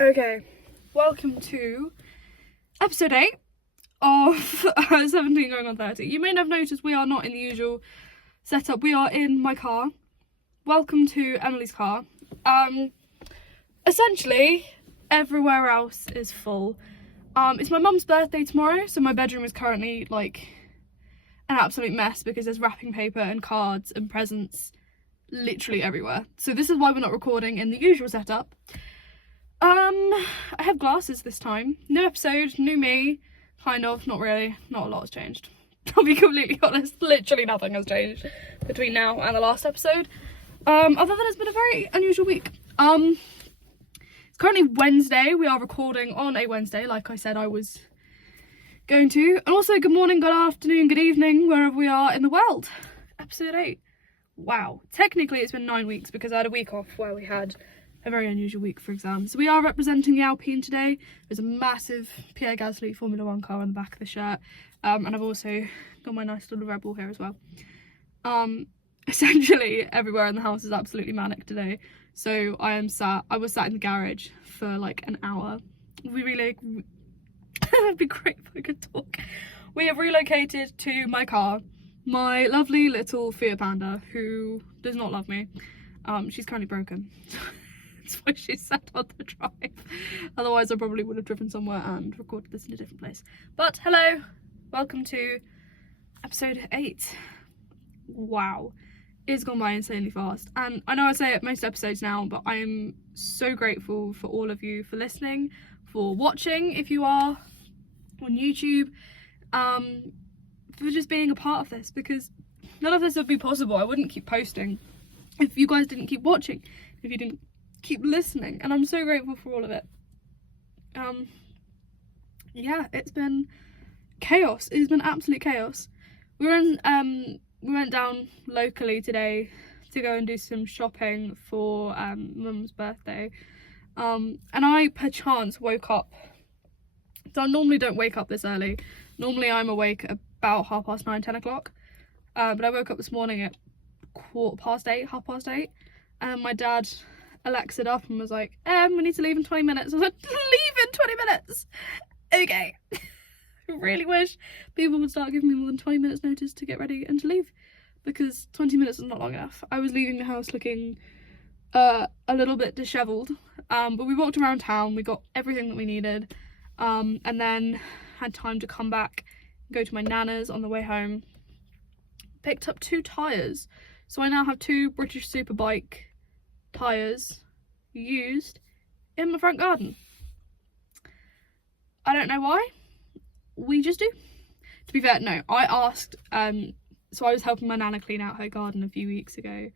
Okay, welcome to episode 8 of 17 going on 30. You may have noticed we are not in the usual setup. We are in my car. Welcome to Emily's car. Essentially, everywhere else is full. It's my mum's birthday tomorrow, so my bedroom is currently like an absolute mess because there's wrapping paper and cards and presents literally everywhere. So this is why we're not recording in the usual setup. I have glasses this time. New episode, new me. Kind of, not really. Not a lot has changed. I'll be completely honest, literally nothing has changed between now and the last episode. Other than it's been a very unusual week. It's currently Wednesday. We are recording on a Wednesday, like I said I was going to. And also, good morning, good afternoon, good evening, wherever we are in the world. Episode 8. Wow. Technically, it's been 9 weeks because I had a week off where we had a very unusual week for exams. So we are representing the Alpine today. There's a massive Pierre Gasly Formula 1 car on the back of the shirt. And I've also got my nice little Red Bull here as well. Essentially, everywhere in the house is absolutely manic today. So I was sat in the garage for like an hour. It'd be great if I could talk. We have relocated to my car. My lovely little Fiat Panda, who does not love me. She's currently broken. That's why she's sat on the drive. Otherwise, I probably would have driven somewhere and recorded this in a different place. But hello, welcome to episode 8. Wow, it's gone by insanely fast. And I know I say it most episodes now, but I am so grateful for all of you for listening, for watching if you are on YouTube, for just being a part of this, because none of this would be possible. I wouldn't keep posting if you guys didn't keep watching, if you didn't keep listening, and I'm so grateful for all of it. Yeah, it's been chaos. It's been absolute chaos. We went down locally today to go and do some shopping for mum's birthday, and I perchance woke up. So I normally don't wake up this early. Normally I'm awake about 9:30, 10 o'clock, but I woke up this morning at 8:15, 8:30, and my dad Alexa'd up and was like, we need to leave in 20 minutes. I was like, leave in 20 minutes? Okay. I really wish people would start giving me more than 20 minutes notice to get ready and to leave, because 20 minutes is not long enough. I was leaving the house looking a little bit dishevelled, but we walked around town, we got everything that we needed, and then had time to come back, go to my nana's on the way home, picked up 2 tyres. So I now have 2 British Superbike tyres used in my front garden. I don't know why, we just do. To be fair, no, I asked, so I was helping my nana clean out her garden a few weeks ago,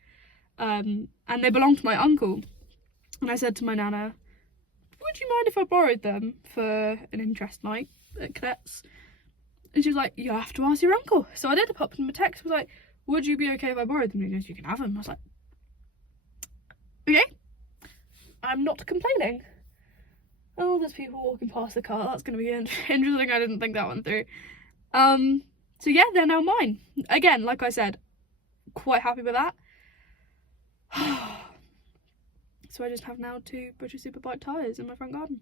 and they belong to my uncle, and I said to my nana, would you mind if I borrowed them for an interest night at Cadets? And she was like, you have to ask your uncle. So I did. I popped him a text, was like, would you be okay if I borrowed them? And he goes, you can have them. I was like, okay, I'm not complaining. Oh, there's people walking past the car. That's going to be interesting. I didn't think that one through. So yeah, they're now mine. Again, like I said, quite happy with that. So I just have now 2 British Superbike tyres in my front garden.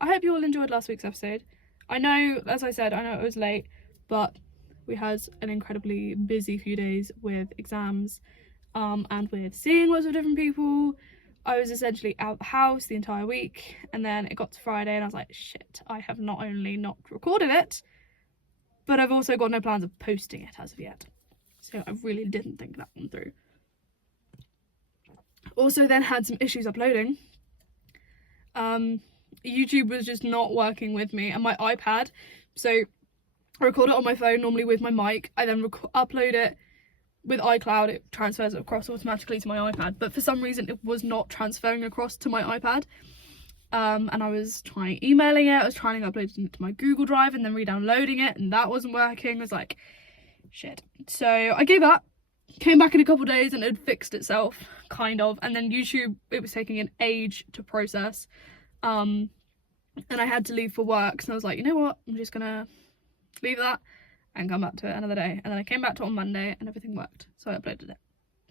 I hope you all enjoyed last week's episode. I know, as I said, I know it was late, but we had an incredibly busy few days with exams, and with seeing lots of different people. I was essentially out the house the entire week, and then it got to Friday and I was like, shit, I have not only not recorded it, but I've also got no plans of posting it as of yet. So I really didn't think that one through. Also then had some issues uploading. YouTube was just not working with me, and my iPad, so I record it on my phone normally with my mic. I then upload it with iCloud. It transfers it across automatically to my iPad, but for some reason it was not transferring across to my iPad, and I was trying emailing it, I was trying to upload it into my Google Drive and then re-downloading it, and that wasn't working. I was like, shit. So I gave up, came back in a couple days and it had fixed itself, kind of, and then YouTube, it was taking an age to process, and I had to leave for work, so I was like, you know what, I'm just gonna leave that and come back to it another day. And then I came back to it on Monday and everything worked, so I uploaded it,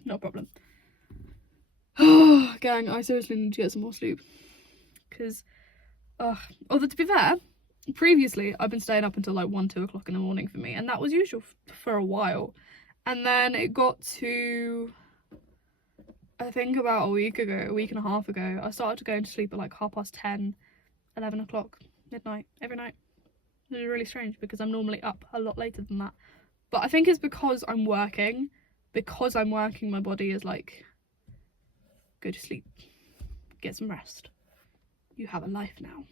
no problem. Gang, I seriously need to get some more sleep. because, although to be fair, previously I've been staying up until like 1-2 o'clock in the morning for me, and that was usual for a while. And then it got to, I think about a week and a half ago, I started going to sleep at like 10:30, 11 o'clock, midnight, every night. It was really strange because I'm normally up a lot later than that. But I think it's because I'm working. Because I'm working, my body is like, go to sleep, get some rest. You have a life now,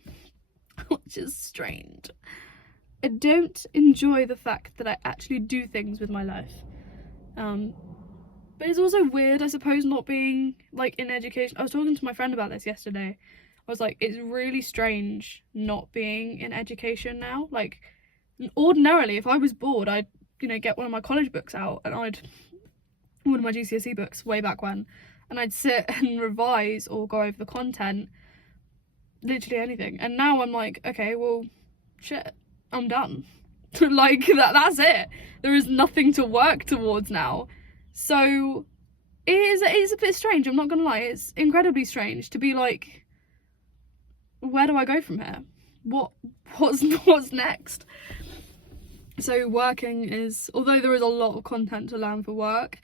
which is strange. I don't enjoy the fact that I actually do things with my life. But it's also weird, I suppose, not being like in education. I was talking to my friend about this yesterday. I was like, it's really strange not being in education now. Like, ordinarily, if I was bored, I'd, get one of my college books out, and one of my GCSE books way back when, and I'd sit and revise or go over the content, literally anything. And now I'm like, okay, well, shit, I'm done. Like, that's it. There is nothing to work towards now. So it is a bit strange, I'm not gonna lie. It's incredibly strange to be like, where do I go from here? What's next? So working is, although there is a lot of content to learn for work,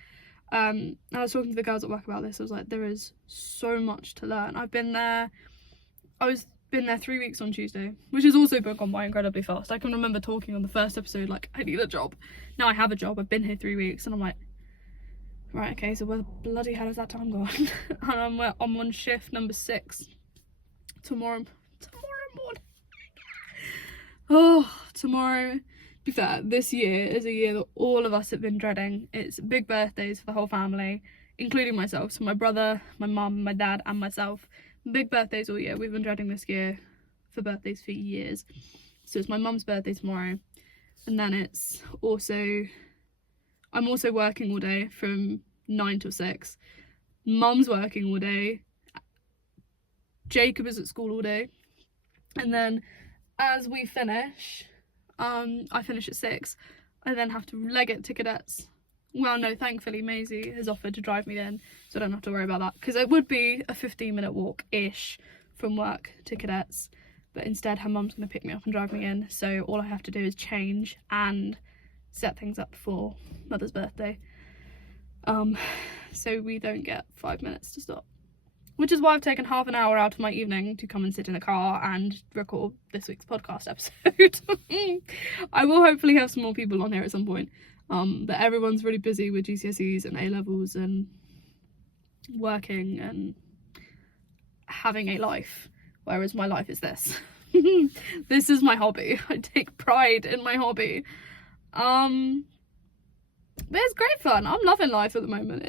I was talking to the girls at work about this. I was like, there is so much to learn. I've been there 3 weeks on Tuesday, which has also gone by incredibly fast. I can remember talking on the first episode like, I need a job. Now I have a job, I've been here 3 weeks, and I'm like, right, okay, so where the bloody hell has that time gone? And I'm on shift number 6 tomorrow morning. Oh, tomorrow. To be fair, this year is a year that all of us have been dreading. It's big birthdays for the whole family, including myself. So my brother, my mum, my dad, and myself. Big birthdays all year. We've been dreading this year for birthdays for years. So it's my mum's birthday tomorrow, and then I'm also working all day from 9 till 6. Mum's working all day. Jacob is at school all day, and then as we finish, I finish at 6. I then have to leg it to cadets. Well, no, thankfully Maisie has offered to drive me in, so I don't have to worry about that, because it would be a 15-minute walk-ish from work to cadets, but instead her mum's going to pick me up and drive me in, so all I have to do is change and set things up for Mother's birthday, so we don't get 5 minutes to stop. Which is why I've taken half an hour out of my evening to come and sit in the car and record this week's podcast episode. I will hopefully have some more people on here at some point. But everyone's really busy with GCSEs and A-levels and working and having a life, whereas my life is this. This is my hobby. I take pride in my hobby. But it's great fun. I'm loving life at the moment.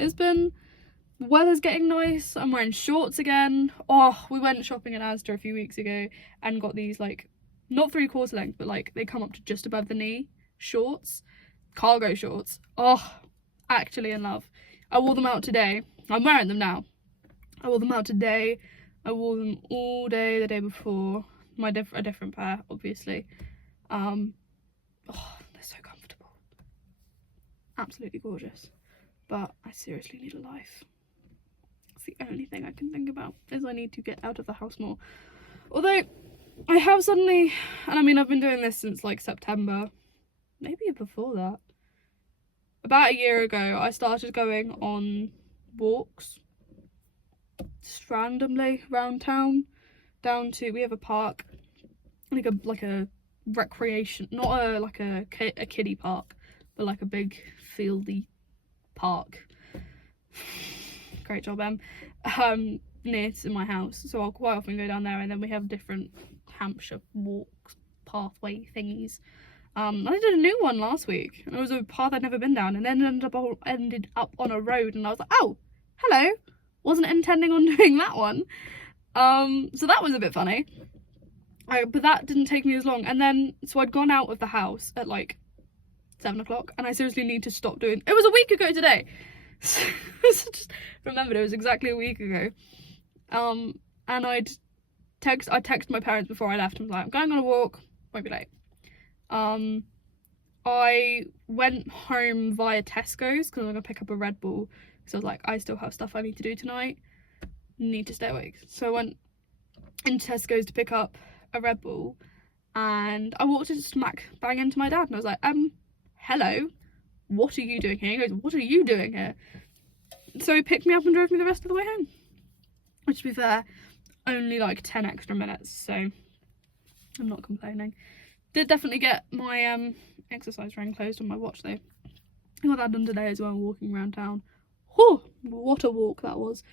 Weather's getting nice. I'm wearing shorts again. Oh, we went shopping in Asda a few weeks ago and got these, like, not 3/4 length, but like they come up to just above the knee shorts, cargo shorts. Oh, actually in love. I wore them out today. I'm wearing them now. I wore them out today. I wore them all day the day before. A different pair, obviously. Oh, they're so comfortable. Absolutely gorgeous. But I seriously need a life. It's the only thing I can think about, is I need to get out of the house more. Although I have suddenly, and I mean I've been doing this since like September, maybe before that. About a year ago I started going on walks just randomly around town, down to, we have a park, like a recreation, not a kiddie park, but like a big fieldy park. Great job, Em. Near to my house, so I'll quite often go down there, and then we have different Hampshire walks, pathway thingies. I did a new one last week, and it was a path I'd never been down, and then ended up on a road, and I was like, oh, hello, wasn't intending on doing that one. So that was a bit funny. But that didn't take me as long, and then so I'd gone out of the house at like 7 o'clock, and I seriously need to stop doing. It was a week ago today. So just remembered it was exactly a week ago. And I texted my parents before I left. I was like, I'm going on a walk, won't be late. I went home via Tesco's because I'm gonna pick up a Red Bull, because I was like, I still have stuff I need to do tonight, need to stay awake. So I went into Tesco's to pick up a Red Bull, and I walked into smack bang into my dad, and I was like, hello, what are you doing here? He goes, what are you doing here? So he picked me up and drove me the rest of the way home, which, to be fair, only like 10 extra minutes, so I'm not complaining. Did definitely get my exercise ring closed on my watch though. I got that done today as well, walking around town. Whew, what a walk that was.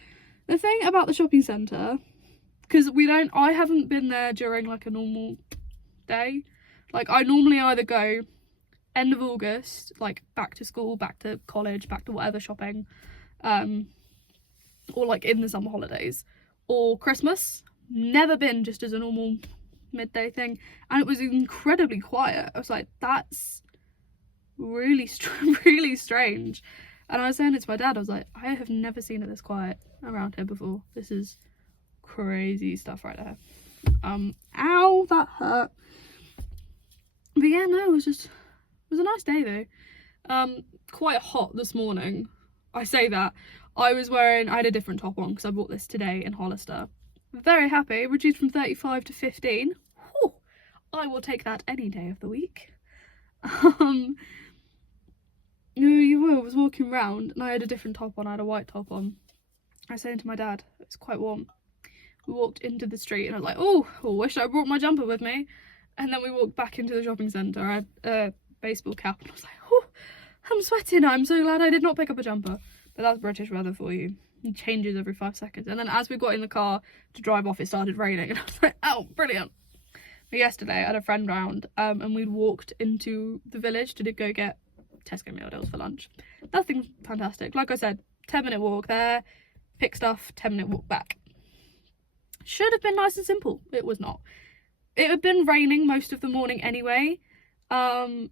The thing about the shopping centre, because I haven't been there during like a normal day. Like, I normally either go end of August, like back to school, back to college, back to whatever shopping, or like in the summer holidays, or Christmas. Never been just as a normal midday thing, and it was incredibly quiet. I was like, that's really really strange. And I was saying it to my dad, I was like, I have never seen it this quiet around here before. This is crazy stuff right there. Ow, that hurt. But yeah, no, it was a nice day though. Quite hot this morning. I say that. I had a different top on because I bought this today in Hollister. Very happy. Reduced from 35 to 15. Whew, I will take that any day of the week. I was walking around and I had a different top on. I had a white top on. I was saying to my dad, it's quite warm. We walked into the street and I was like, oh, I wish I brought my jumper with me. And then we walked back into the shopping centre. I had a baseball cap and I was like, oh, I'm sweating. I'm so glad I did not pick up a jumper. But that's British weather for you. It changes every 5 seconds. And then as we got in the car to drive off, it started raining. And I was like, oh, brilliant. But yesterday, I had a friend round and we'd walked into the village to go get Tesco meal deals for lunch. Nothing fantastic. Like I said, 10-minute walk there, pick stuff, 10-minute walk back. Should have been nice and simple. It was not. It had been raining most of the morning anyway. And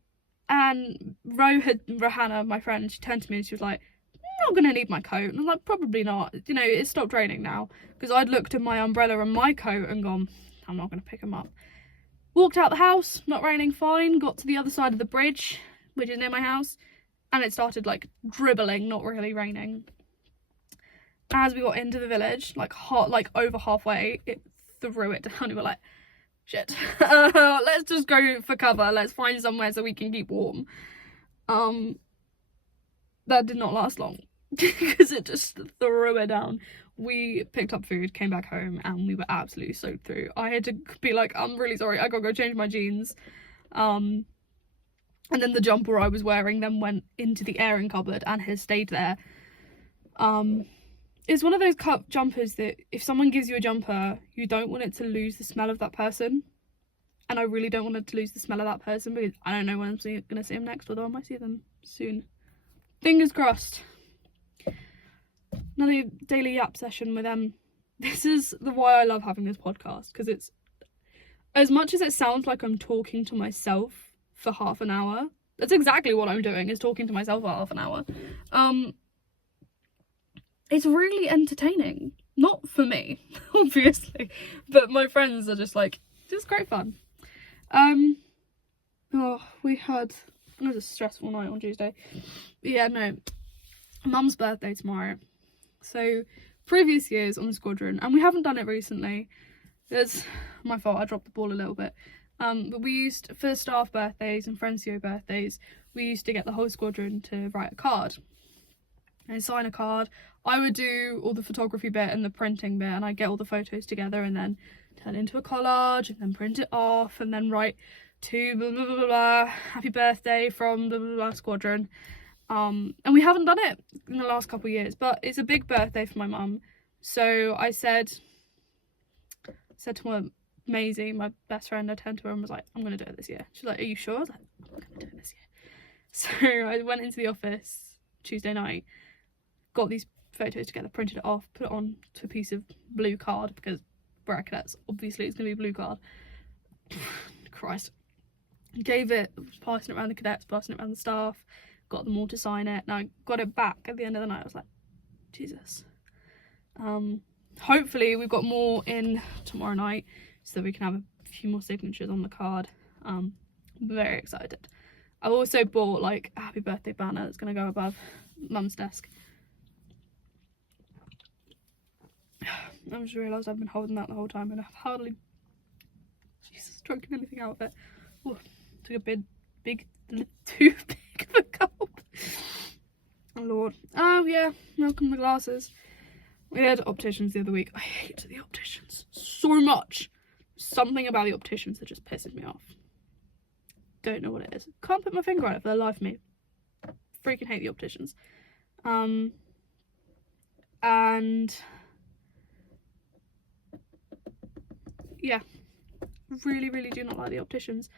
Rohanna, my friend, she turned to me and she was like, I'm not going to need my coat. And I'm like, probably not. You know, it stopped raining now. Because I'd looked at my umbrella and my coat and gone, I'm not going to pick them up. Walked out the house, not raining, fine. Got to the other side of the bridge, which is near my house. And it started like dribbling, not really raining. As we got into the village, like over halfway, it threw it down. We were like, shit, let's just go for cover. Let's find somewhere so we can keep warm. That did not last long because it just threw it down. We picked up food, came back home, and we were absolutely soaked through. I had to be like, I'm really sorry, I gotta go change my jeans. And then the jumper I was wearing then went into the airing cupboard and has stayed there. It's one of those jumpers that if someone gives you a jumper, you don't want it to lose the smell of that person. And I really don't want it to lose the smell of that person because I don't know when I'm going to see them next, although I might see them soon. Fingers crossed. Another daily yap session with them. This is why I love having this podcast, because it's, as much as it sounds like I'm talking to myself for half an hour, that's exactly what I'm doing, is talking to myself for half an hour. It's really entertaining. Not for me, obviously, but my friends are just like, it's great fun. It was a stressful night on Tuesday. But yeah, no, Mum's birthday tomorrow. So previous years on the squadron, and we haven't done it recently. It's my fault, I dropped the ball a little bit. But we used, for staff birthdays and Friendsio birthdays, we used to get the whole squadron to write a card and sign a card. I would do all the photography bit and the printing bit, and I'd get all the photos together and then turn it into a collage and then print it off and then write to blah blah blah blah, blah happy birthday from blah blah blah squadron. And we haven't done it in the last couple of years, but it's a big birthday for my mum. So I said to my Maisie, my best friend, I turned to her and was like, I'm going to do it this year. She's like, are you sure? I was like, I'm going to do it this year. So I went into the office Tuesday night, got these photos together, printed it off, put it on to a piece of blue card, because we're cadets, obviously it's going to be a blue card. Christ. Gave it, passing it around the cadets, passing it around the staff, got them all to sign it. Now I got it back at the end of the night. I was like, Jesus. Hopefully we've got more in tomorrow night so that we can have a few more signatures on the card. I'm very excited. I've also bought like a happy birthday banner that's going to go above Mum's desk. I just realised I've been holding that the whole time and I've hardly drunk anything out of it. Oh, took a big, too big of a gulp. Oh Lord. Oh yeah, welcome the glasses. We had opticians the other week. I hate the opticians so much. Something about the opticians that just pisses me off. Don't know what it is. Can't put my finger on it for the life of me. Freaking hate the opticians. And yeah, really do not like the opticians.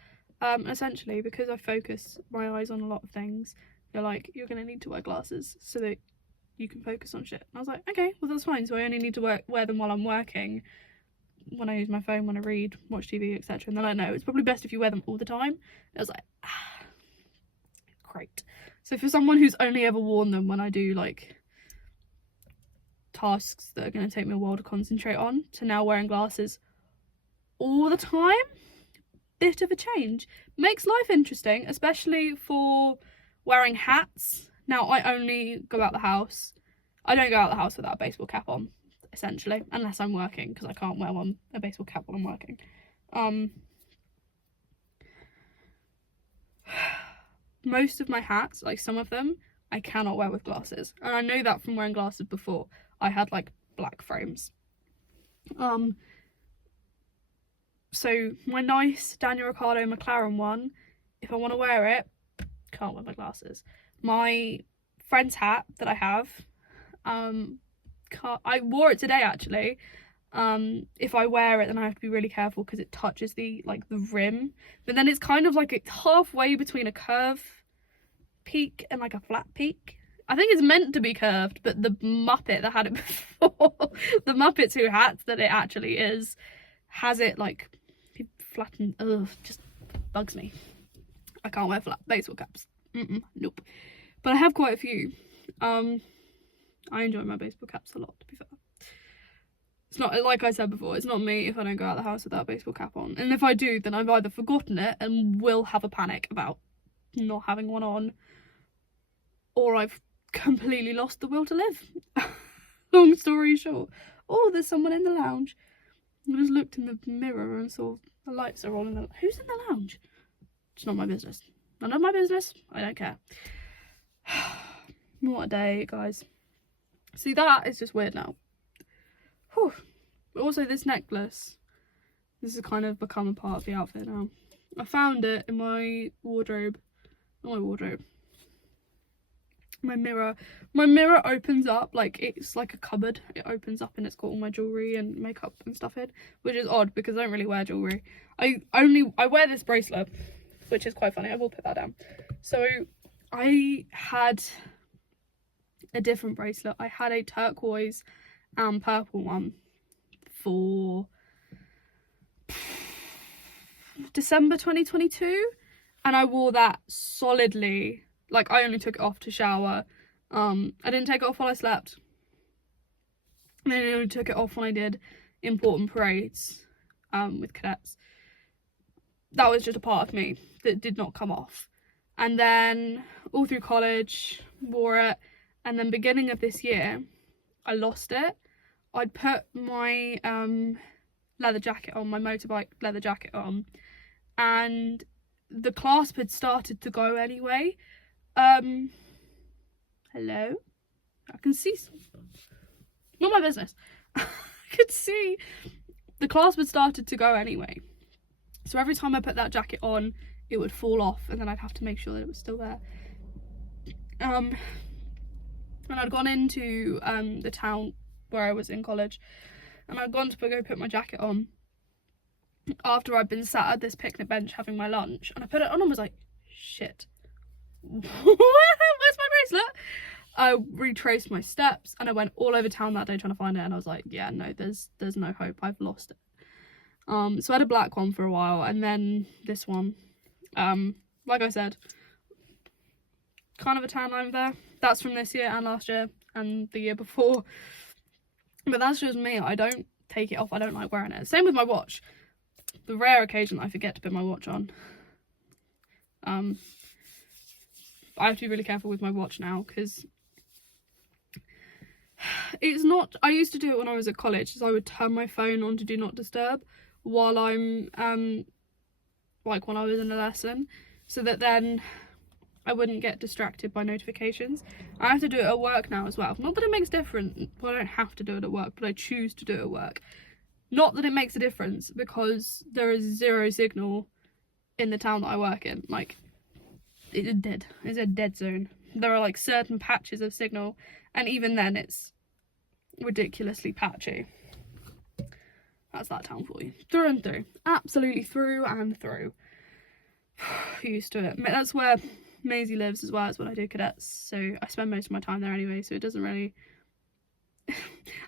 Essentially because I focus my eyes on a lot of things, they're like, you're gonna need to wear glasses so that you can focus on shit. And I was like, okay, well that's fine. So I only need to wear them while I'm working, when I use my phone, when I read, watch TV, etc. And they're like, no, it's probably best if you wear them all the time. I was like, great. So for someone who's only ever worn them when I do like tasks that are going to take me a while to concentrate on, to now wearing glasses all the time, bit of a change. Makes life interesting, especially for wearing hats. Now I only go out the house. I don't go out the house without a baseball cap on, essentially, unless I'm working, because I can't wear a baseball cap while I'm working. Most of my hats, like some of them, I cannot wear with glasses, and I know that from wearing glasses before. I had like black frames. So my nice Daniel Ricciardo McLaren one, if I want to wear it, can't wear my glasses. My friend's hat that I have, I wore it today actually. If I wear it, then I have to be really careful because it touches the rim, but then it's kind of like it's halfway between a curve peak and like a flat peak. I think it's meant to be curved, but the Muppet that had it before, the Muppets who hats that it actually is, has it like flattened. Ugh, just bugs me. I can't wear flat baseball caps. Nope. But I have quite a few. I enjoy my baseball caps a lot, to be fair. It's not, like I said before, it's not me if I don't go out of the house without a baseball cap on. And if I do, then I've either forgotten it and will have a panic about not having one on, or I've completely lost the will to live. Long story short. Oh, there's someone in the lounge. I just looked in the mirror and saw the lights are all in the... Who's in the lounge? It's not my business. None of my business. I don't care. What a day, guys. See, that is just weird now. Whew. But also this necklace, this has kind of become a part of the outfit now. I found it in my wardrobe. Not my wardrobe. My mirror. My mirror opens up, like it's like a cupboard. It opens up and it's got all my jewellery and makeup and stuff in, which is odd because I don't really wear jewellery. I wear this bracelet, which is quite funny. I will put that down. So I had a different bracelet. I had a turquoise and purple one for December 2022, and I wore that solidly. Like, I only took it off to shower. I didn't take it off while I slept. And then I only took it off when I did important parades with cadets. That was just a part of me that did not come off. And then all through college, wore it. And then beginning of this year, I lost it. I'd put my leather jacket on, my motorbike leather jacket on, and the clasp had started to go anyway. Hello? I can see, not my business. I could see the clasp had started to go anyway. So every time I put that jacket on, it would fall off, and then I'd have to make sure that it was still there. And I'd gone into the town where I was in college, and I'd gone to go put my jacket on after I'd been sat at this picnic bench having my lunch, and I put it on and was like, shit, where's my bracelet? I retraced my steps and I went all over town that day trying to find it, and I was like, yeah, no, there's no hope, I've lost it. So I had a black one for a while, and then this one, like I said, kind of a tan line there. That's from this year and last year and the year before. But that's just me. I don't take it off. I don't like wearing it. Same with my watch. The rare occasion I forget to put my watch on. I have to be really careful with my watch now because It's not, I used to do it when I was at college, so I would turn my phone on to do not disturb while I'm like when I was in a lesson, so that then I wouldn't get distracted by notifications. I have to do it at work now as well. Not that it makes a difference, well, I don't have to do it at work, but I choose to do it at work. Not that it makes a difference, because there is zero signal in the town that I work in. Like, it's dead. It's a dead zone. There are like certain patches of signal, and even then it's ridiculously patchy. That's that town for you. Through and through. Absolutely through and through. Used to it. That's where Maisie lives as well as when I do cadets, so I spend most of my time there anyway, so it doesn't really...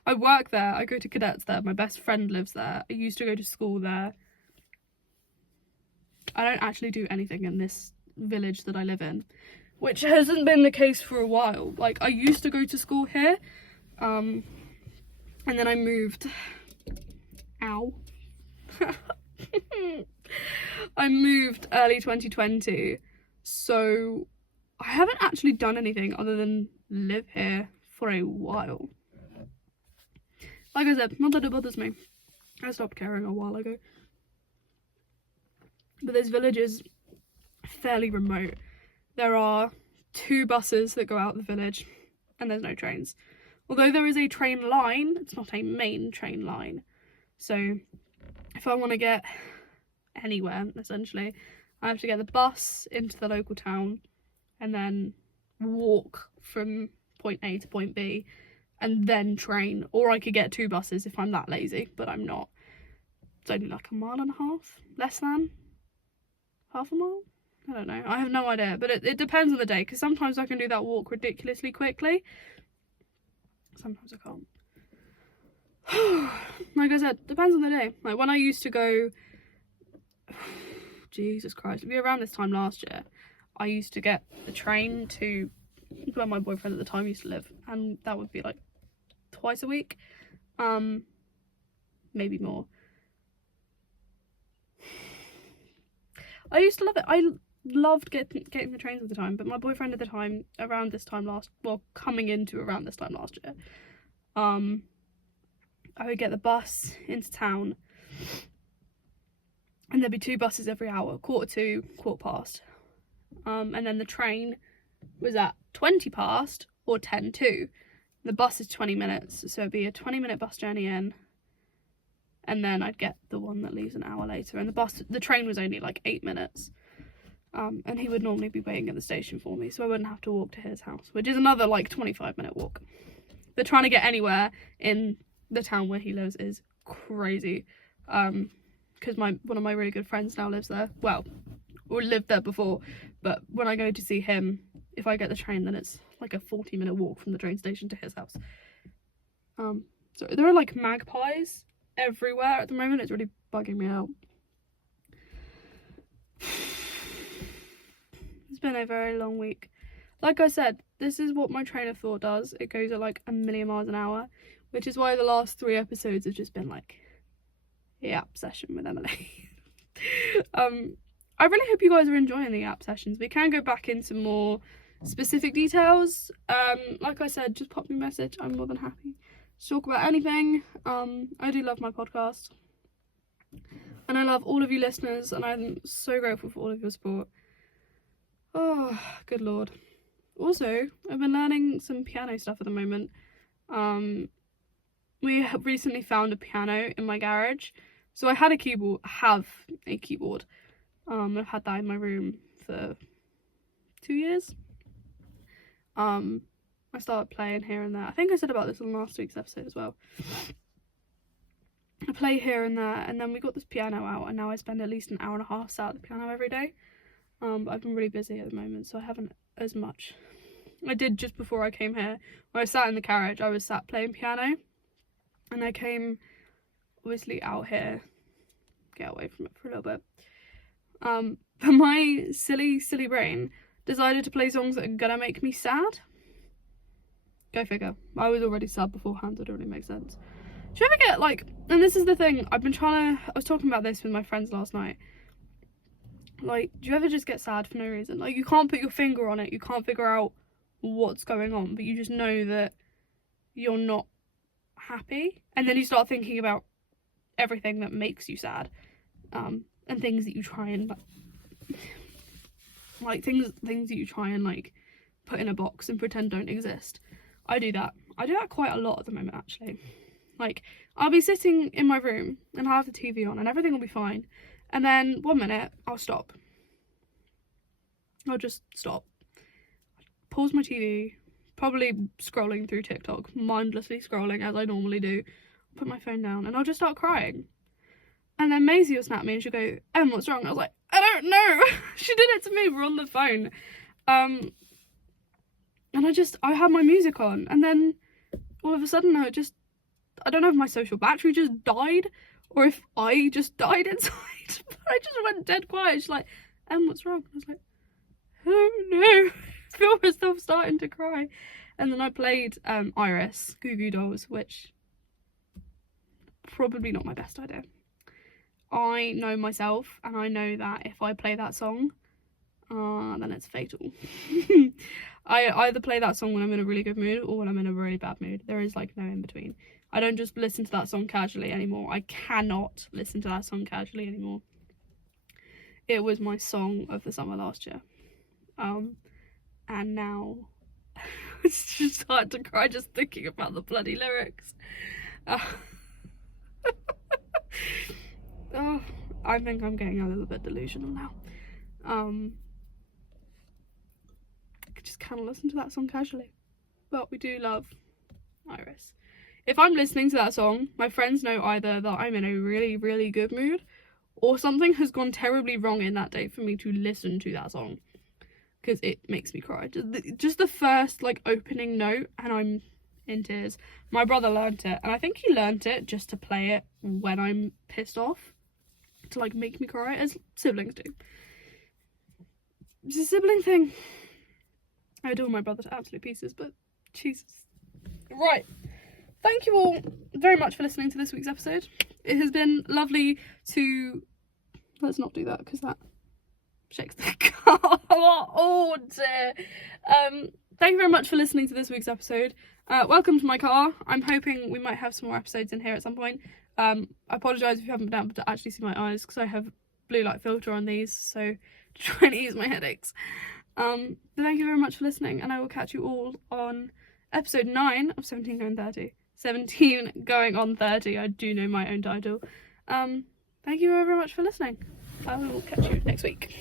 I work there, I go to cadets there, my best friend lives there, I used to go to school there. I don't actually do anything in this village that I live in, which hasn't been the case for a while. Like, I used to go to school here, and then I moved. Ow. I moved early 2020, so I haven't actually done anything other than live here for a while. Like I said, not that it bothers me. I stopped caring a while ago. But this village is fairly remote. There are 2 buses that go out the village, and there's no trains. Although there is a train line, it's not a main train line. So if I want to get anywhere, essentially, I have to get the bus into the local town and then walk from point A to point B and then train. Or I could get 2 buses if I'm that lazy, but I'm not. It's only like a mile and a half, less than half a mile. I don't know, I have no idea, but it depends on the day, because sometimes I can do that walk ridiculously quickly, sometimes I can't. Like I said, depends on the day. Like when I used to go, Jesus Christ, it'd be around this time last year, I used to get the train to where my boyfriend at the time used to live, and that would be like twice a week, maybe more. I used to love it. I loved getting the trains all the time, but my boyfriend at the time, around this time coming into around this time last year, I would get the bus into town, and there'd be 2 buses every hour, 1:45, 1:15, and then the train was at 20 past or 10 to. The bus is 20 minutes, so it'd be a 20-minute bus journey in, and then I'd get the one that leaves an hour later, and the train was only like 8 minutes. And he would normally be waiting at the station for me, so I wouldn't have to walk to his house, which is another like 25-minute walk. But trying to get anywhere in the town where he lives is crazy, because one of my really good friends now lives there, well, or lived there before, but when I go to see him, if I get the train, then it's like a 40-minute walk from the train station to his house. So there are like magpies everywhere at the moment. It's really bugging me out. It's been a very long week. Like I said, this is what my train of thought does. It goes at like 1,000,000 miles an hour, which is why the last 3 episodes have just been like, app session with Emily. I really hope you guys are enjoying the app sessions. We can go back into more specific details. Like I said, just pop me a message. I'm more than happy to talk about anything. I do love my podcast, and I love all of you listeners, and I'm so grateful for all of your support. Oh, good lord. Also, I've been learning some piano stuff at the moment. We have recently found a piano in my garage. So I have a keyboard. I've had that in my room for 2 years. I started playing here and there. I think I said about this on last week's episode as well. I play here and there, and then we got this piano out, and now I spend at least an hour and a half sat at the piano every day. But I've been really busy at the moment, so I haven't as much. I did just before I came here. When I sat in the carriage, I was sat playing piano, and I came obviously out here, get away from it for a little bit. But my silly brain decided to play songs that are gonna make me sad. Go figure. I was already sad beforehand, so it don't really make sense. Do you ever get like, and this is the thing, I was talking about this with my friends last night. Like, do you ever just get sad for no reason? Like, you can't put your finger on it, you can't figure out what's going on, but you just know that you're not happy, and then you start thinking about everything that makes you sad, and things that you try and like things that you try and like put in a box and pretend don't exist. I do that quite a lot at the moment, actually. Like, I'll be sitting in my room and I'll have the TV on and everything will be fine, and then 1 minute I'll stop. I'll just stop, pause my TV, probably scrolling through TikTok, mindlessly scrolling as I normally do, put my phone down, and I'll just start crying. And then Maisie will snap me and she'll go, "Em, what's wrong?" I was like, "I don't know." She did it to me, we're on the phone. And I had my music on, and then all of a sudden I don't know if my social battery just died or if I just died inside, but I just went dead quiet. She's like, "Em, what's wrong?" I was like, "Oh no." I feel myself starting to cry. And then I played Iris, Goo Goo Dolls, which probably not my best idea. I know myself, and I know that if I play that song, then it's fatal. I either play that song when I'm in a really good mood or when I'm in a really bad mood. There is like no in between. I don't just listen to that song casually anymore. I cannot listen to that song casually anymore. It was my song of the summer last year. And now it's just hard to cry just thinking about the bloody lyrics. Oh, I think I'm getting a little bit delusional now. I just can't listen to that song casually. But we do love Iris. If I'm listening to that song, my friends know either that I'm in a really, really good mood or something has gone terribly wrong in that day for me to listen to that song, because it makes me cry. Just the first like opening note and I'm in tears. My brother learnt it, and I think he learnt it just to play it when I'm pissed off, to like make me cry, as siblings do. It's a sibling thing. I adore my brother to absolute pieces, but Jesus. Right. Thank you all very much for listening to this week's episode. It has been lovely to... Let's not do that, because that shakes the car. Oh dear. Thank you very much for listening to this week's episode. Welcome to my car. I'm hoping we might have some more episodes in here at some point. I apologise if you haven't been able to actually see my eyes, because I have blue light filter on these, so to try and ease my headaches. But thank you very much for listening, and I will catch you all on episode 9 of 17 going 30. 17 going on 30, I do know my own title. Thank you very much for listening. I will catch you next week.